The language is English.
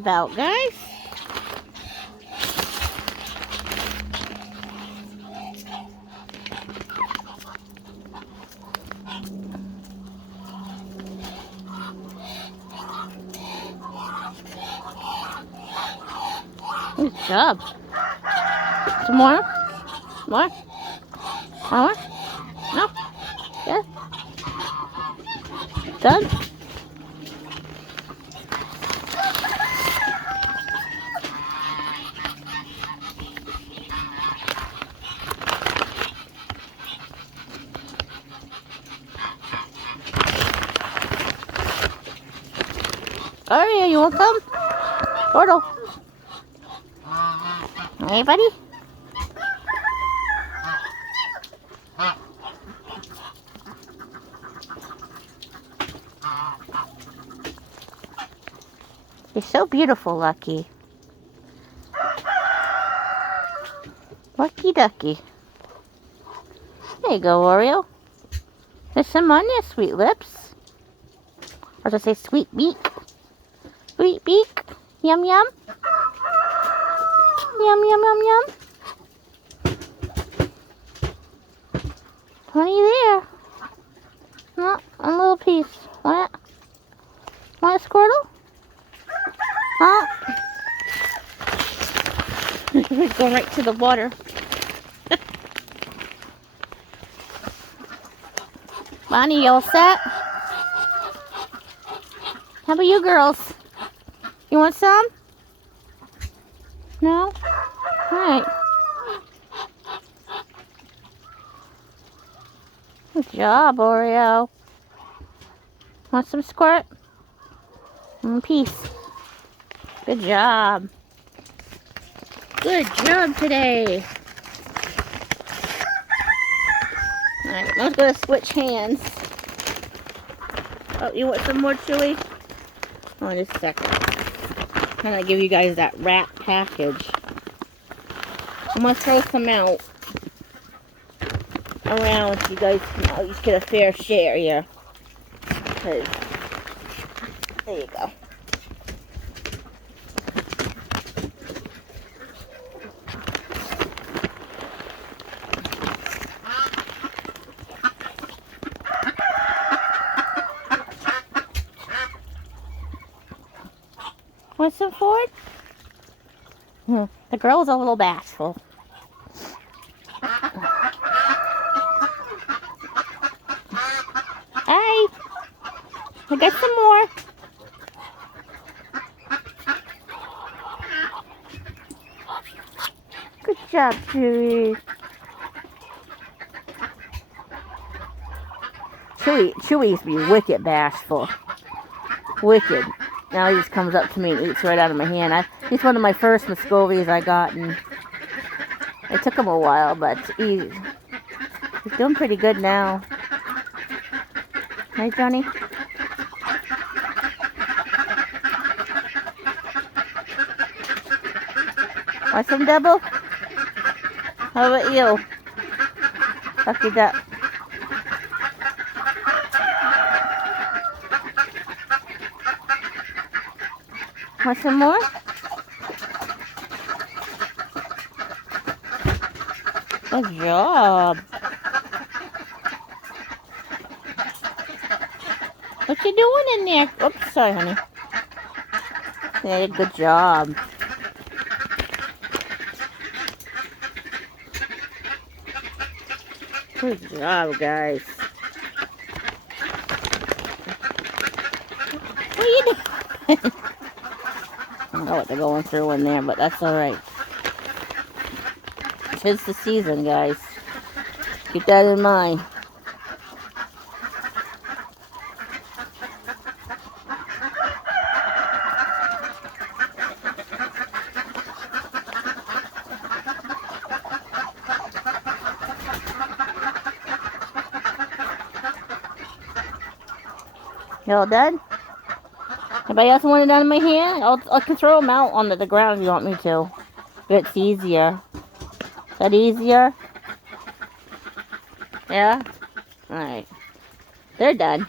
about, guys? Good job. Some more? More? More? No? Yeah? Done? Aria, you want come? Gordo. Hey, buddy. You're so beautiful, Lucky. Lucky ducky. There you go, Oreo. There's some on there, sweet lips. Or should I say sweet beak? Sweet beak. Yum, yum. Yum, yum, yum, yum. Honey there. No, a little piece. Want it? Want a Squirtle? Huh? He's going right to the water. Bonnie, you all set? How about you girls? You want some? No? Alright. Good job, Oreo. Want some squirt? Peace. Good job. Good job today. Alright, I'm going to switch hands. Oh, you want some more, Chewy? Oh, just a second. I'm going to give you guys that wrap package. I'm going to throw some out around so you guys can at least get a fair share here. There you go. Want some Ford? The girl's a little bashful. Hey, I got some more. Good job, Chewy. Chewy used to be wicked bashful. Wicked. Now he just comes up to me and eats right out of my hand. He's one of my first Muscovies I got, and it took him a while, but he's doing pretty good now. Right, Johnny? Want some double? How about you? Lucky duck. Want some more? Good job. What you doing in there? Oops, sorry, honey. Yeah, good job. Good job, guys. What are you doing? I don't know what they're going through in there, but that's alright. It's the season, guys. Keep that in mind. You all done? Anybody else want it done in my hand? I can throw them out on the ground if you want me to. If it's easier. Is that easier? Yeah? Alright. They're done.